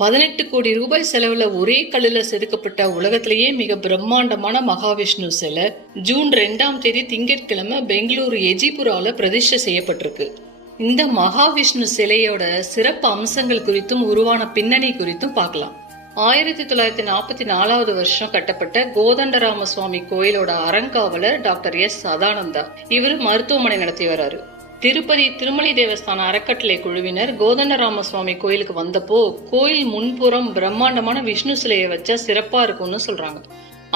18 கோடி ரூபாய் செலவுல ஒரே கல்லுல செதுக்கப்பட்ட உலகத்திலேயே மிக பிரம்மாண்டமான மகாவிஷ்ணு சிலை ஜூன் 2ஆம் தேதி திங்கட்கிழமை பெங்களூரு எஜிபுரால பிரதிஷ்டை செய்யப்பட்டிருக்கு. இந்த மகாவிஷ்ணு சிலையோட சிறப்பு அம்சங்கள் குறித்தும் உருவான பின்னணி குறித்தும் பார்க்கலாம். 1944 வருஷம் கட்டப்பட்ட கோதண்டராம சுவாமி கோயிலோட அறங்காவலர் டாக்டர் எஸ் சதானந்தா இவர் மருத்துவமனை நடத்தி வர்றாரு. திருப்பதி திருமலை தேவஸ்தான அறக்கட்டளை குழுவினர் கோதண்டராம சுவாமி கோயிலுக்கு வந்தப்போ கோயில் முன்புறம் பிரம்மாண்டமான விஷ்ணு சிலையை வச்சா சிறப்பா இருக்கும்னு சொல்றாங்க.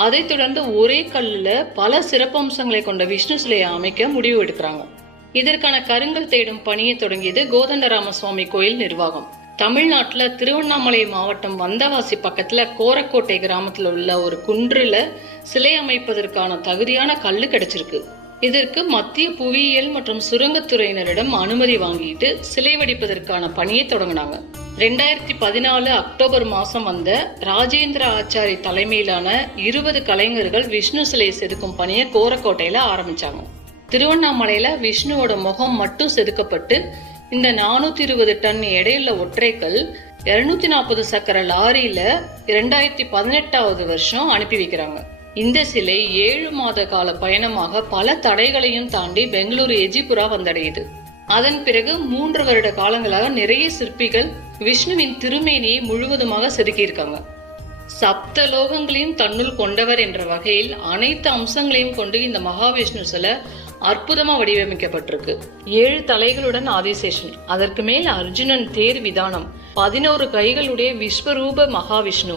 அதைத் தொடர்ந்து ஒரே கல்லுல பல சிறப்பம்சங்களை கொண்ட விஷ்ணு சிலையை அமைக்க முடிவு எடுக்கிறாங்க. இதற்கான கருங்கல் தேடும் பணியை தொடங்கியது கோதண்டராம சுவாமி கோயில் நிர்வாகம். தமிழ்நாட்டுல திருவண்ணாமலை மாவட்டம் வந்தவாசி பக்கத்துல கோரக்கோட்டை கிராமத்துல உள்ள ஒரு குன்றுல சிலை அமைப்பதற்கான தகுதியான கல்லு கிடைச்சிருக்கு. இதற்கு மத்திய புவியியல் மற்றும் சுரங்கத்துறையினரிடம் அனுமதி வாங்கிட்டு சிலை வடிப்பதற்கான பணியை தொடங்கினாங்க. 2014 அக்டோபர் மாசம் வந்த ராஜேந்திர ஆச்சாரி தலைமையிலான 20 கலைஞர்கள் விஷ்ணு சிலையை செதுக்கும் பணியை கோரக்கோட்டையில ஆரம்பிச்சாங்க. திருவண்ணாமலையில விஷ்ணுவோட முகம் மட்டும் செதுக்கப்பட்டு இந்த 420 டன் எடையுள்ள ஒற்றைக்கல் 240 சக்கர லாரியில 2018 வருஷம் அனுப்பி வைக்கிறாங்க. இந்த சிலை 7 மாத கால பயணமாக பல தடைகளையும் தாண்டி பெங்களூரு எஜிபுரா வந்தடையுது. அதன் பிறகு 3 வருட காலங்களாக நிறைய சிற்பிகள் விஷ்ணுவின் திருமேனியை முழுவதுமாக செதுக்கியிருக்காங்க. சப்த லோகங்களையும் தன்னுள் கொண்டவர் என்ற வகையில் அனைத்து அம்சங்களையும் கொண்டு இந்த மகாவிஷ்ணு சிலை அற்புதமா வடிவமைக்கப்பட்டிருக்கு. 7 தலைகளுடன் ஆதிசேஷன், அதற்கு மேல் அர்ஜுனன் தேர் விதானம், 11 கைகளுடைய விஸ்வரூப மகாவிஷ்ணு,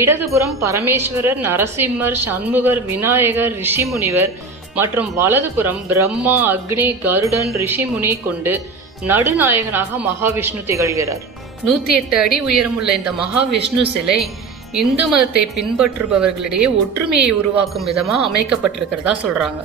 இடதுபுறம் பரமேஸ்வரர், நரசிம்மர், சண்முகர், விநாயகர், ரிஷிமுனிவர் மற்றும் வலதுபுறம் பிரம்மா, அக்னி, கருடன், ரிஷிமுனி கொண்டு நடுநாயகனாக மகாவிஷ்ணு திகழ்கிறார். 108 அடி உயரமுள்ள இந்த மகாவிஷ்ணு சிலை இந்து மதத்தை பின்பற்றுபவர்களிடையே ஒற்றுமையை உருவாக்கும் விதமா அமைக்கப்பட்டிருக்கிறதா சொல்றாங்க.